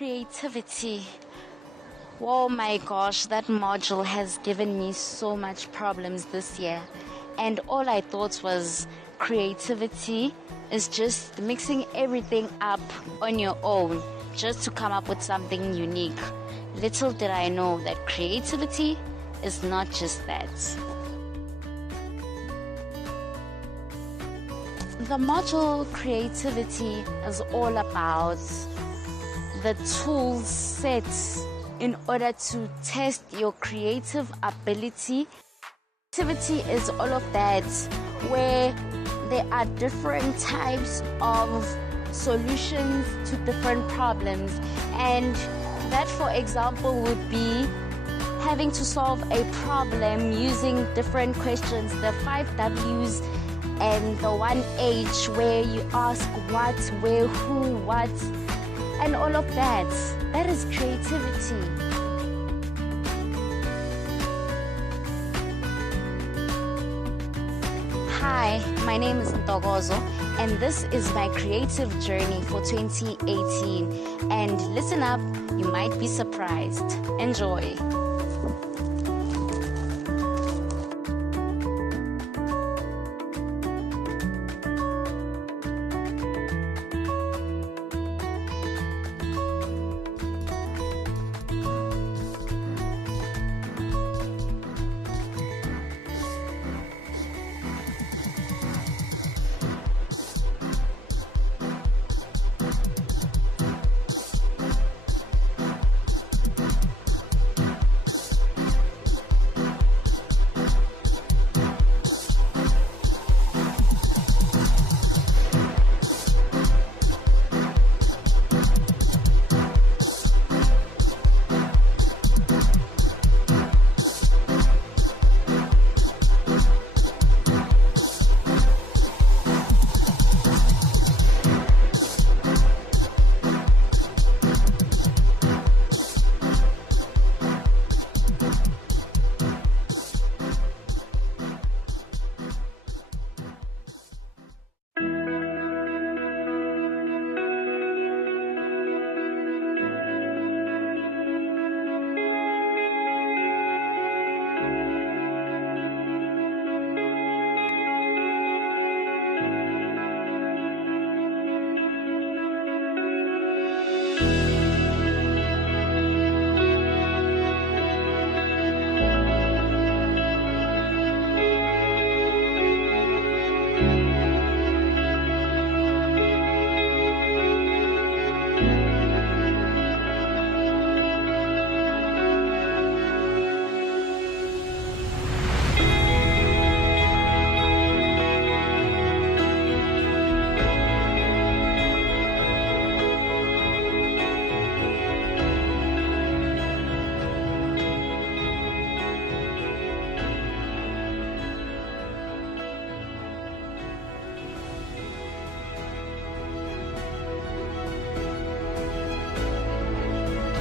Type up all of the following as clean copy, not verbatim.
Creativity. Oh my gosh, that module has given me so much problems this year. And all I thought was creativity is just mixing everything up on your own just to come up with something unique. Little did I know that creativity is not just that. The module creativity is all about the tools set in order to test your creative ability. Creativity is all of that, where there are different types of solutions to different problems, and that, for example, would be having to solve a problem using different questions, the 5 W's and the 1 H, where you ask what, where, who, what, and all of that. That is creativity. Hi, my name is Ntoko, and this is my creative journey for 2018. And listen up, you might be surprised. Enjoy.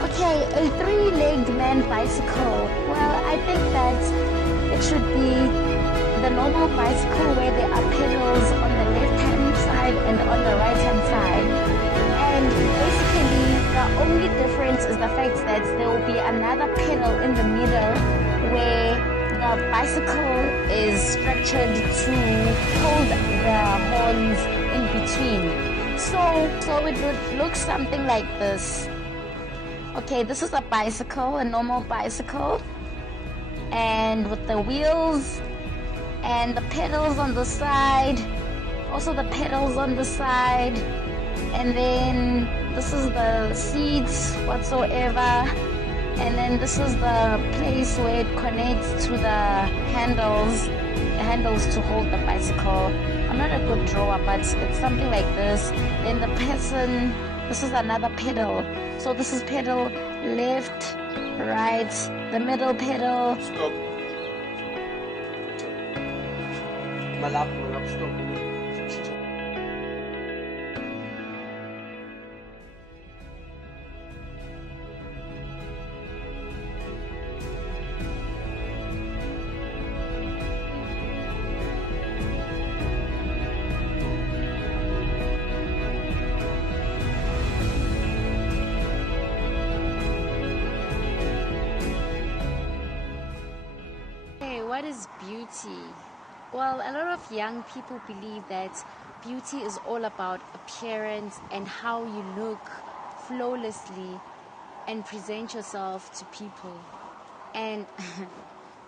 Okay, a 3-legged man bicycle. Well, I think that it should be the normal bicycle where there are pedals on the left-hand side and on the right-hand side. And basically, the only difference is the fact that there will be another pedal in the middle where the bicycle is structured to hold the horns in between. So it would look something like this. Okay, this is a bicycle, a normal bicycle, and with the wheels and the pedals on the side, also the pedals on the side, and then this is the seats whatsoever, and then this is the place where it connects to the handles to hold the bicycle. I'm not a good drawer, but it's something like this. Then the person, this is another pedal. So this is pedal left, right, the middle pedal. Stop. Malap, stop. is beauty? Well, a lot of young people believe that beauty is all about appearance and how you look flawlessly and present yourself to people. And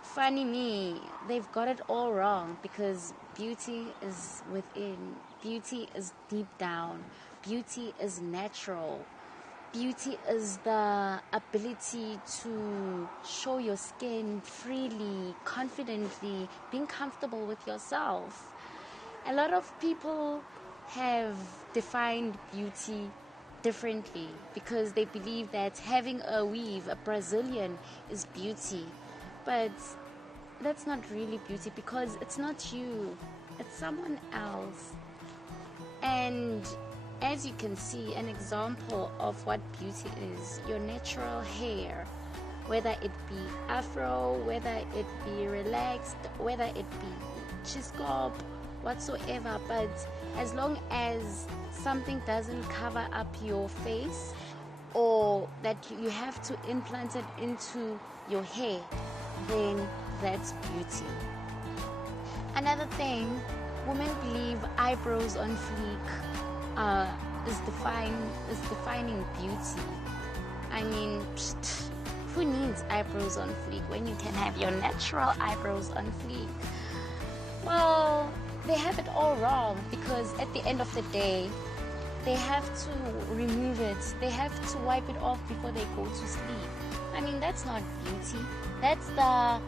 funny me, they've got it all wrong, because beauty is within. Beauty is deep down. Beauty is natural. Beauty is the ability to show your skin freely, confidently, being comfortable with yourself. A lot of people have defined beauty differently because they believe that having a weave, a Brazilian, is beauty. But that's not really beauty, because it's not you, it's someone else. And as you can see, an example of what beauty is, your natural hair, whether it be afro, whether it be relaxed, whether it be chiscop, whatsoever. But as long as something doesn't cover up your face, or that you have to implant it into your hair, then that's beauty. Another thing, women believe eyebrows on fleek is defining beauty. I mean, who needs eyebrows on fleek when you can have your natural eyebrows on fleek? Well, they have it all wrong, because at the end of the day, they have to remove it. They have to wipe it off before they go to sleep. I mean, that's not beauty. That's the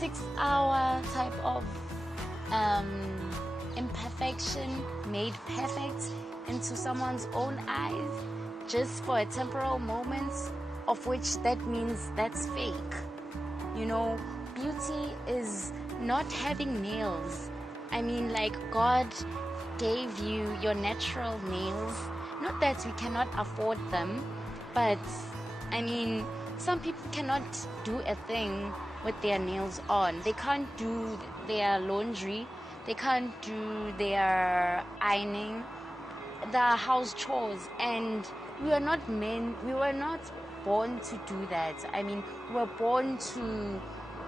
6-hour type of imperfection made perfect into someone's own eyes just for a temporal moment, of which that means that's fake. You know, beauty is not having nails. I mean, like, God gave you your natural nails. Not that we cannot afford them, but I mean, some people cannot do a thing with their nails on. They can't do their laundry. They can't do their ironing, the house chores. And we were not born to do that. I mean, we were born to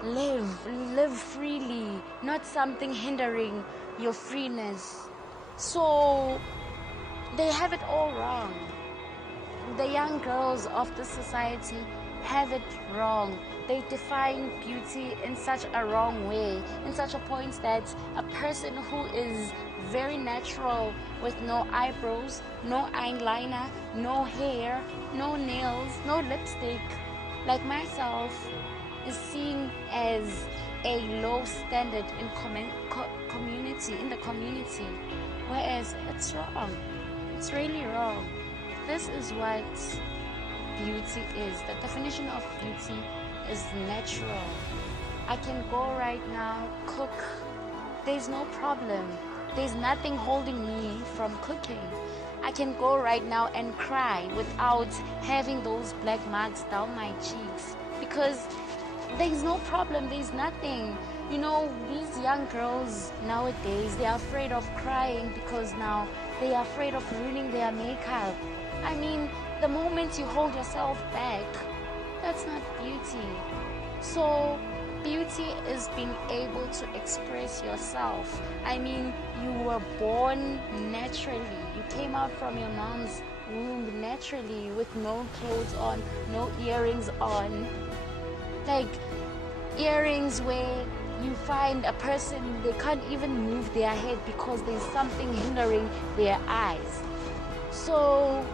live freely, not something hindering your freeness. So they have it all wrong. The young girls of the society have it wrong. They define beauty in such a wrong way, in such a point that a person who is very natural, with no eyebrows, no eyeliner, no hair, no nails, no lipstick, like myself, is seen as a low standard in the community, whereas it's wrong. It's really wrong. This is what beauty is. The definition of beauty is natural. I can go right now, cook. There's no problem. There's nothing holding me from cooking. I can go right now and cry without having those black marks down my cheeks, because there's no problem. There's nothing. You know, these young girls nowadays, they are afraid of crying because now they are afraid of ruining their makeup. I mean, the moment you hold yourself back, that's not beauty. So beauty is being able to express yourself. I mean, you were born naturally. You came out from your mom's womb naturally, with no clothes on, no earrings on. Like earrings where you find a person, they can't even move their head because there's something hindering their eyes. So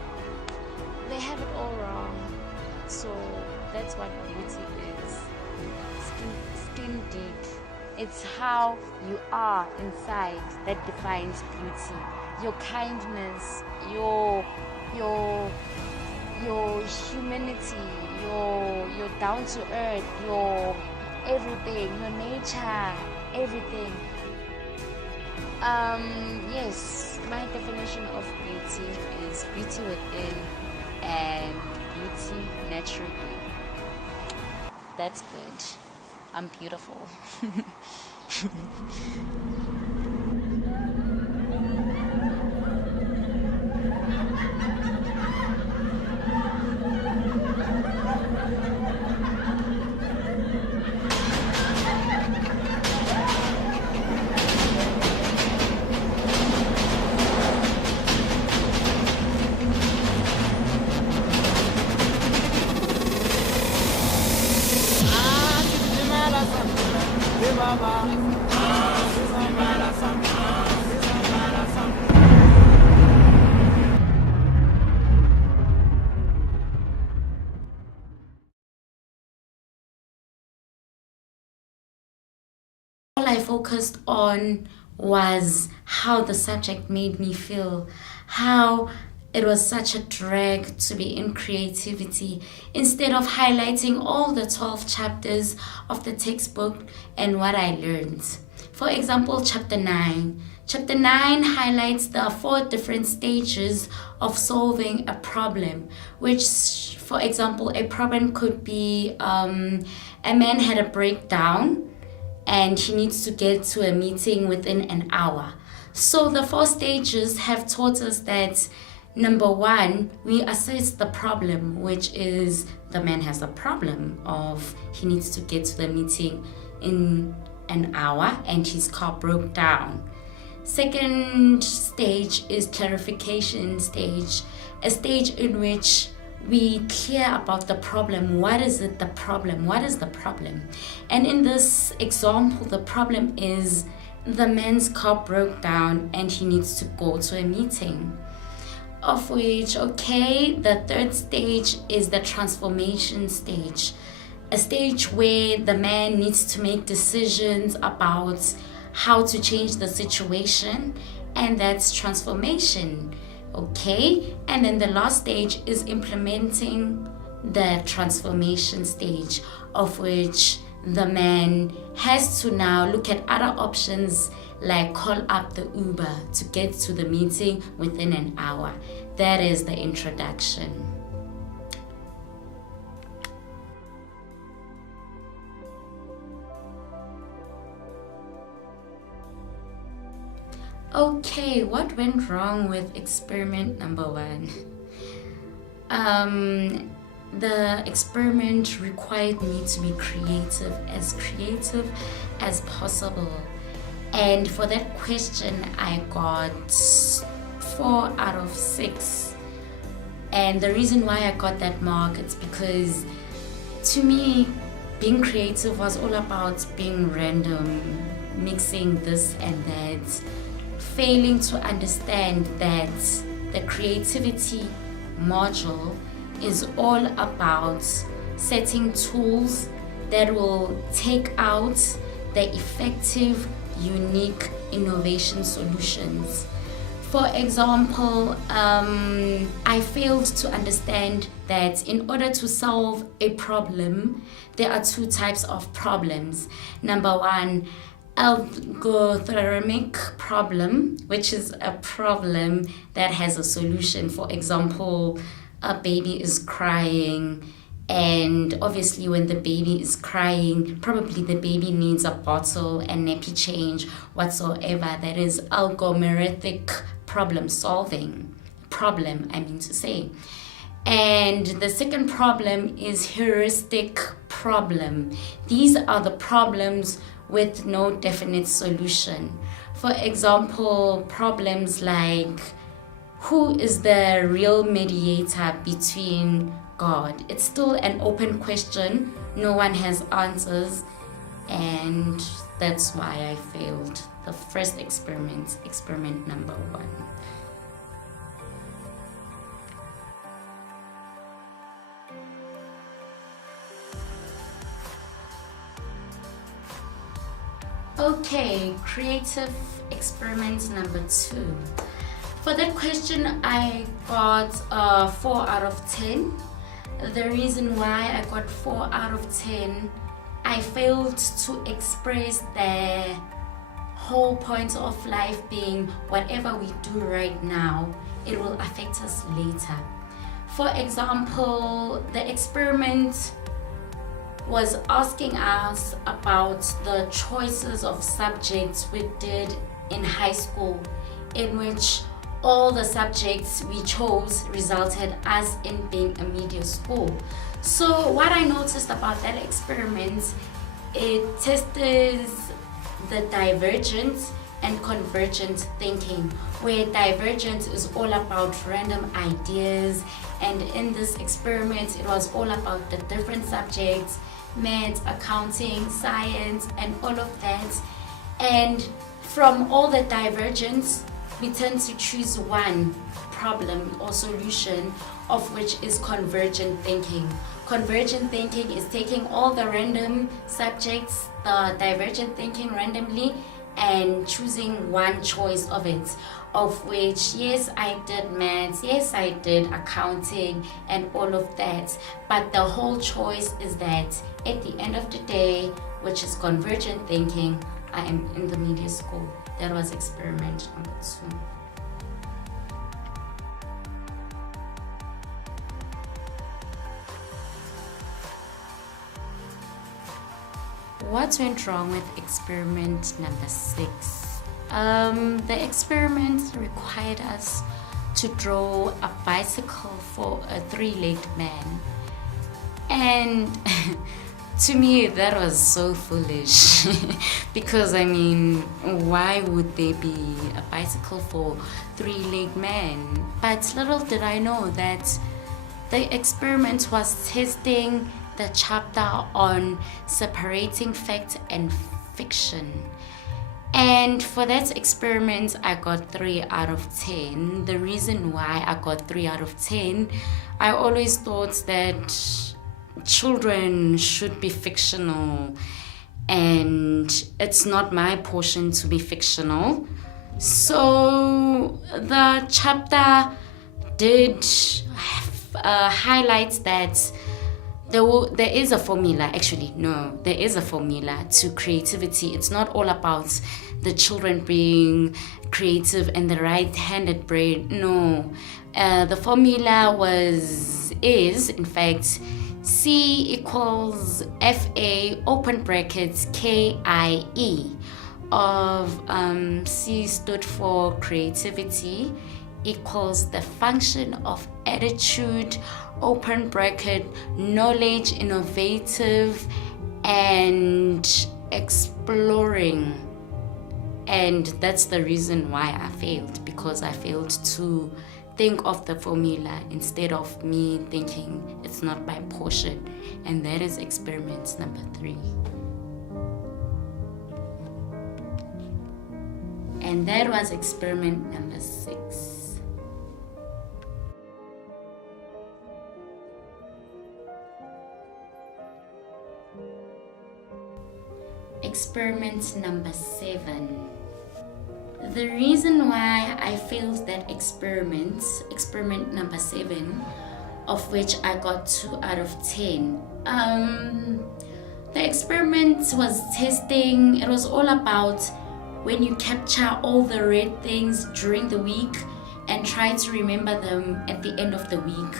they have it all wrong. So that's what beauty is. Skin deep. It's how you are inside that defines beauty. Your kindness, your humanity, your down to earth, your everything, your nature, everything. Yes, my definition of beauty is beauty within and beauty naturally. That's good. I'm beautiful. I focused on was how the subject made me feel, how it was such a drag to be in creativity, instead of highlighting all the 12 chapters of the textbook and what I learned. For example, chapter 9. Chapter 9 highlights the 4 different stages of solving a problem, which, for example, a problem could be a man had a breakdown and he needs to get to a meeting within an hour. So the 4 stages have taught us that number 1, we assess the problem, which is the man has a problem of he needs to get to the meeting in an hour and his car broke down. Second stage is clarification stage, a stage in which we clear about the problem. What is it, the problem? What is the problem? And in this example, the problem is the man's car broke down and he needs to go to a meeting. Of which, okay, the third stage is the transformation stage, a stage where the man needs to make decisions about how to change the situation, and that's transformation. Okay, and then the last stage is implementing the transformation stage, of which the man has to now look at other options like call up the Uber to get to the meeting within an hour. That is the introduction. Okay, what went wrong with experiment number 1? The experiment required me to be creative as possible. And for that question, I got 4 out of 6. And the reason why I got that mark is because, to me, being creative was all about being random, mixing this and that, failing to understand that the creativity module is all about setting tools that will take out the effective, unique innovation solutions. For example, I failed to understand that in order to solve a problem, there are 2 types of problems. Number 1, algorithmic problem, which is a problem that has a solution. For example, a baby is crying, and obviously when the baby is crying, probably the baby needs a bottle and nappy change whatsoever. That is algorithmic problem solving. And the second problem is heuristic problem. These are the problems with no definite solution. For example, problems like, who is the real mediator between God? It's still an open question. No one has answers, and that's why I failed the first experiment number 1. Okay, creative experiment number 2. For that question, I got 4 out of 10. The reason why I got 4 out of 10, I failed to express the whole point of life being whatever we do right now, it will affect us later. For example, the experiment was asking us about the choices of subjects we did in high school, in which all the subjects we chose resulted us in being a media school. So what I noticed about that experiment, it tested the divergent and convergent thinking, where divergent is all about random ideas, and in this experiment it was all about the different subjects, math, accounting, science, and all of that. And from all the divergence, we tend to choose one problem or solution, of which is convergent thinking. Convergent thinking is taking all the random subjects, the divergent thinking randomly, and choosing one choice of it, of which, yes, I did maths, yes, I did accounting and all of that, but the whole choice is that at the end of the day, which is convergent thinking, I am in the media school. That was experiment number 2. What went wrong with experiment number 6? The experiment required us to draw a bicycle for a 3-legged man. And to me, that was so foolish. Because, I mean, why would there be a bicycle for 3-legged man? But little did I know that the experiment was testing the chapter on separating fact and fiction. And for that experiment, I got 3 out of 10. The reason why I got 3 out of 10, I always thought that children should be fictional, and it's not my portion to be fictional. So the chapter did highlight that there is a formula. Actually, no, there is a formula to creativity. It's not all about the children being creative and the right-handed brain. No, the formula is in fact C equals FA open brackets KIE of C stood for creativity equals the function of attitude, open bracket, knowledge, innovative, and exploring. And that's the reason why I failed, because I failed to think of the formula instead of me thinking it's not my portion. And that is experiment number 3. And that was experiment number 6. Experiment number 7. The reason why I failed that experiment number 7, of which I got 2 out of 10. The experiment was testing, it was all about when you capture all the red things during the week and try to remember them at the end of the week.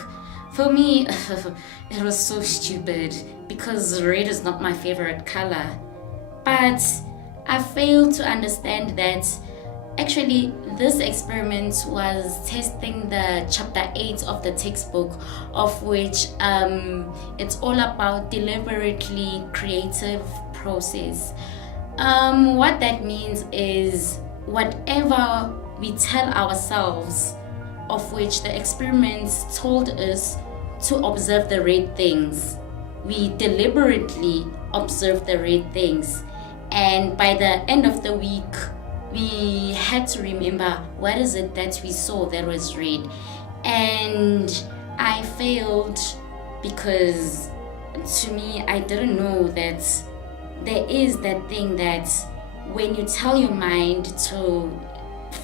For me, it was so stupid because red is not my favorite color. But I failed to understand that actually this experiment was testing the chapter 8 of the textbook, of which it's all about deliberately creative process. What that means is whatever we tell ourselves, of which the experiments told us to observe the red things, we deliberately observe the red things. And by the end of the week, we had to remember what is it that we saw that was red. And I failed because to me, I didn't know that there is that thing that when you tell your mind to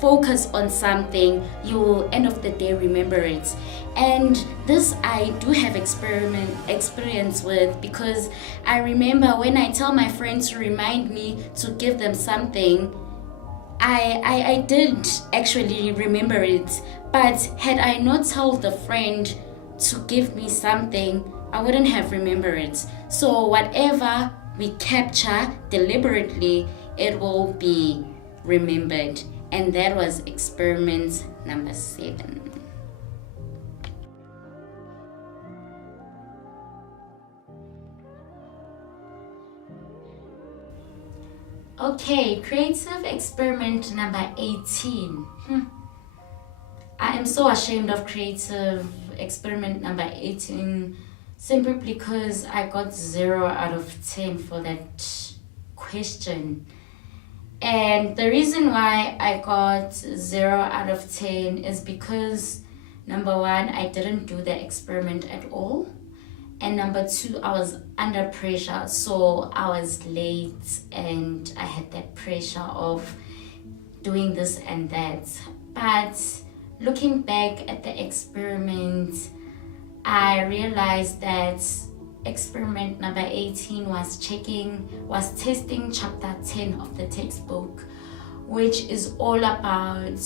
focus on something, you will end of the day remember it. And this I do have experience with, because I remember when I tell my friends to remind me to give them something, I did actually remember it. But had I not told the friend to give me something, I wouldn't have remembered it. So whatever we capture deliberately, it will be remembered. And that was experiment number 7. Okay, creative experiment number 18. I am so ashamed of creative experiment number 18 simply because I got 0 out of 10 for that question. And the reason why I got 0 out of 10 is because number one, I didn't do the experiment at all. And number two, I was under pressure. So I was late and I had that pressure of doing this and that. But looking back at the experiment, I realized that experiment number 18 was testing chapter 10 of the textbook, which is all about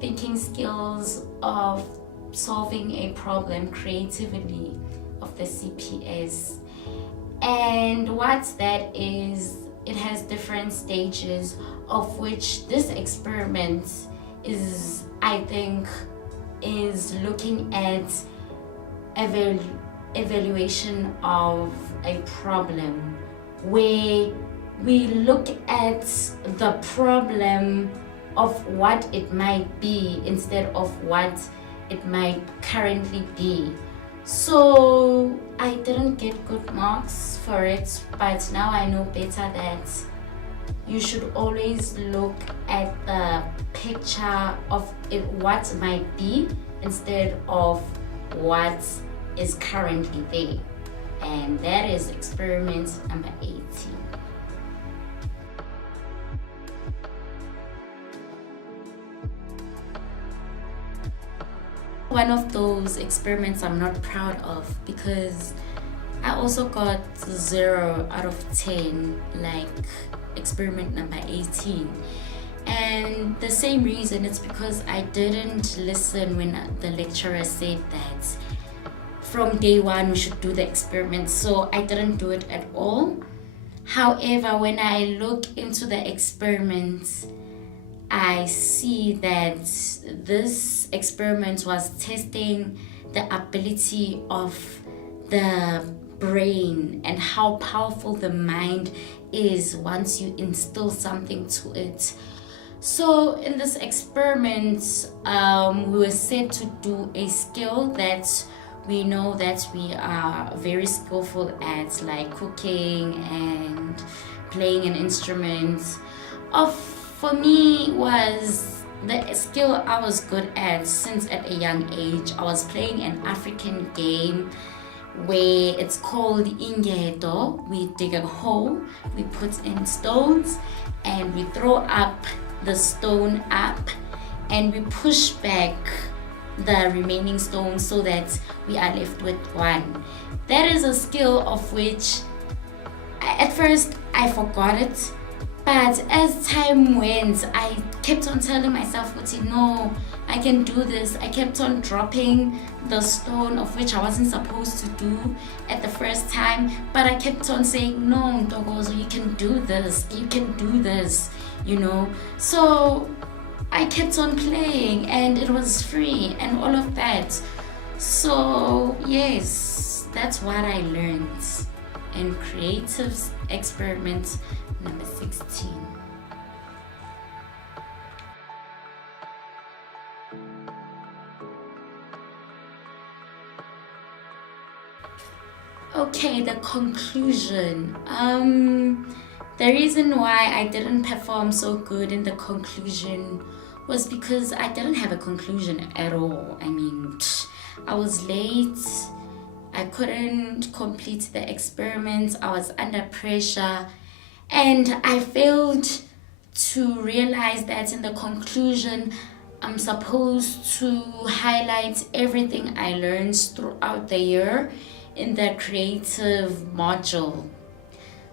thinking skills of solving a problem creatively of the CPS. And what that is, it has different stages, of which this experiment is, I think, is looking at evaluation of a problem, where we look at the problem of what it might be instead of what it might currently be. So I didn't get good marks for it, but now I know better that you should always look at the picture of it, what might be, instead of what is currently there. And that is experiment number 18. One of those experiments I'm not proud of, because I also got 0 out of 10, like experiment number 18. And the same reason, it's because I didn't listen when the lecturer said that from day one we should do the experiment, so I didn't do it at all. However, when I look into the experiment, I see that this experiment was testing the ability of the brain and how powerful the mind is once you instill something to it. So in this experiment, we were set to do a skill that we know that we are very skillful at, like cooking and playing an instrument. For me, was the skill I was good at since at a young age. I was playing an African game where it's called ingedo. We dig a hole, we put in stones, and we throw up the stone up, and we push back the remaining stones so that we are left with one. That is a skill of which at first I forgot it, but as time went, I kept on telling myself, no, I can do this. I kept on dropping the stone, of which I wasn't supposed to do at the first time, but I kept on saying, no, Ntokozo, you can do this, you can do this, So I kept on playing, and it was free and all of that. So yes, that's what I learned in creative experiment number 16. Okay, the conclusion. The reason why I didn't perform so good in the conclusion was because I didn't have a conclusion at all. I was late. I couldn't complete the experiment. I was under pressure. And I failed to realize that in the conclusion, I'm supposed to highlight everything I learned throughout the year in the creative module.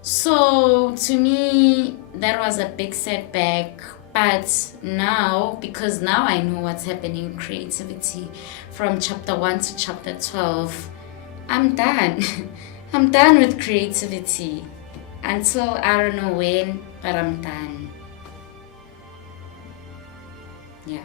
So to me, that was a big setback. But now, because now I know what's happening in creativity from chapter 1 to chapter 12, I'm done. I'm done with creativity. Until I don't know when, but I'm done. Yeah.